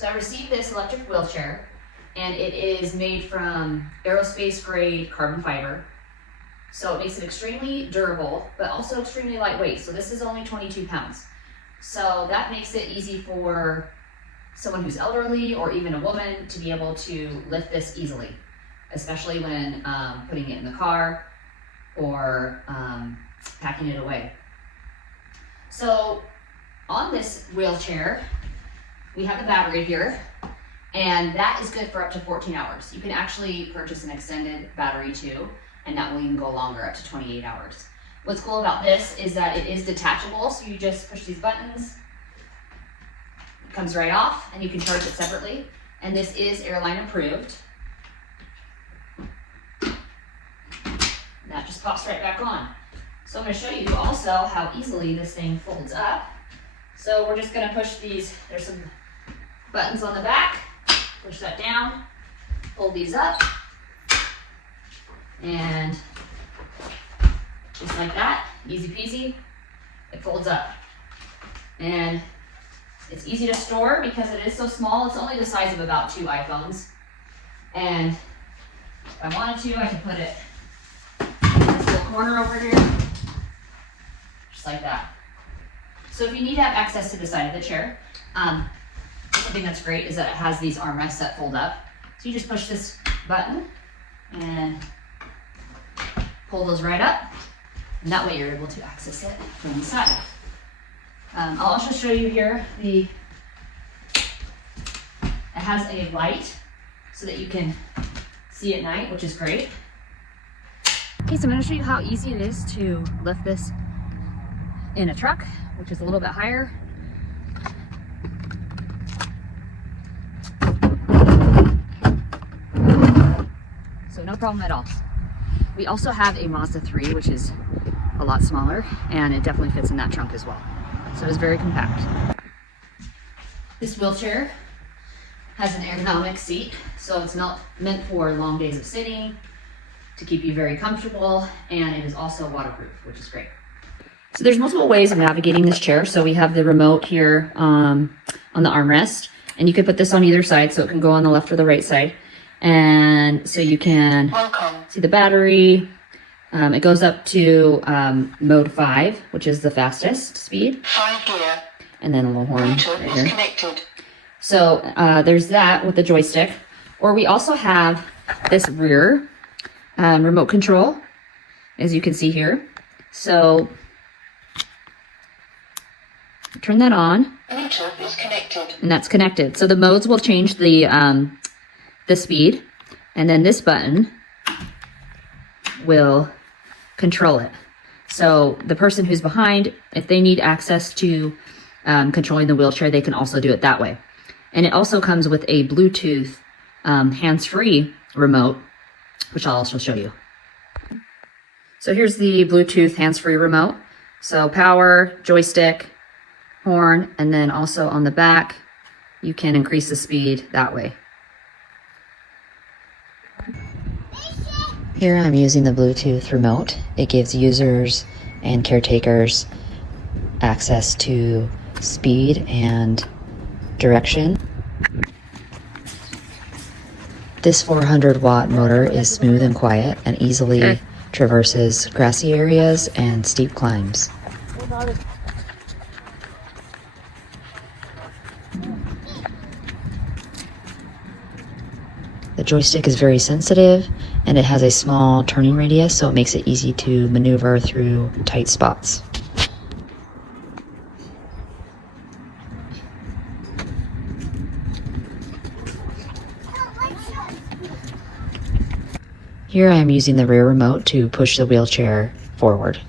So I received this electric wheelchair, and it is made from aerospace grade carbon fiber. So it makes it extremely durable, but also extremely lightweight. So this is only 22 pounds. So that makes it easy for someone who's elderly or even a woman to be able to lift this easily, especially when putting it in the car or packing it away. So on this wheelchair, we have the battery here, and that is good for up to 14 hours. You can actually purchase an extended battery too, and that will even go longer, up to 28 hours. What's cool about this is that it is detachable, so you just push these buttons, it comes right off, and you can charge it separately. And this is airline approved. That just pops right back on. So I'm going to show you also how easily this thing folds up. So we're just going to push these, there's some buttons on the back, push that down, pull these up, and just like that, easy peasy, it folds up. And it's easy to store because it is so small. It's only the size of about 2 iPhones. And if I wanted to, I could put it in this little corner over here, just like that. So if you need to have access to the side of the chair, something that's great is that it has these armrests that fold up. So you just push this button and pull those right up, and that way you're able to access it from the side. I'll also show you here it has a light so that you can see at night, which is great. Okay, so I'm going to show you how easy it is to lift this in a truck, which is a little bit higher. So no problem at all. We also have a Mazda 3, which is a lot smaller, and it definitely fits in that trunk as well. So it is very compact. This wheelchair has an ergonomic seat, so it's not meant for long days of sitting, to keep you very comfortable, and it is also waterproof, which is great. So there's multiple ways of navigating this chair. So we have the remote here on the armrest, and you can put this on either side, so it can go on the left or the right side. And so you can see the battery. It goes up to mode 5, which is the fastest speed. 5 gear. And then a little horn right here. Connected. So there's that with the joystick. Or we also have this rear remote control, as you can see here. So turn that on. Bluetooth is connected. And that's connected. So the modes will change the speed, and then this button will control it. So the person who's behind, if they need access to controlling the wheelchair, they can also do it that way. And it also comes with a Bluetooth hands-free remote, which I'll also show you. So here's the Bluetooth hands-free remote. So power, joystick, horn, and then also on the back, you can increase the speed that way. Here I'm using the Bluetooth remote. It gives users and caretakers access to speed and direction. This 400-watt motor is smooth and quiet and easily traverses grassy areas and steep climbs. The joystick is very sensitive, and it has a small turning radius, so it makes it easy to maneuver through tight spots. Here I am using the rear remote to push the wheelchair forward.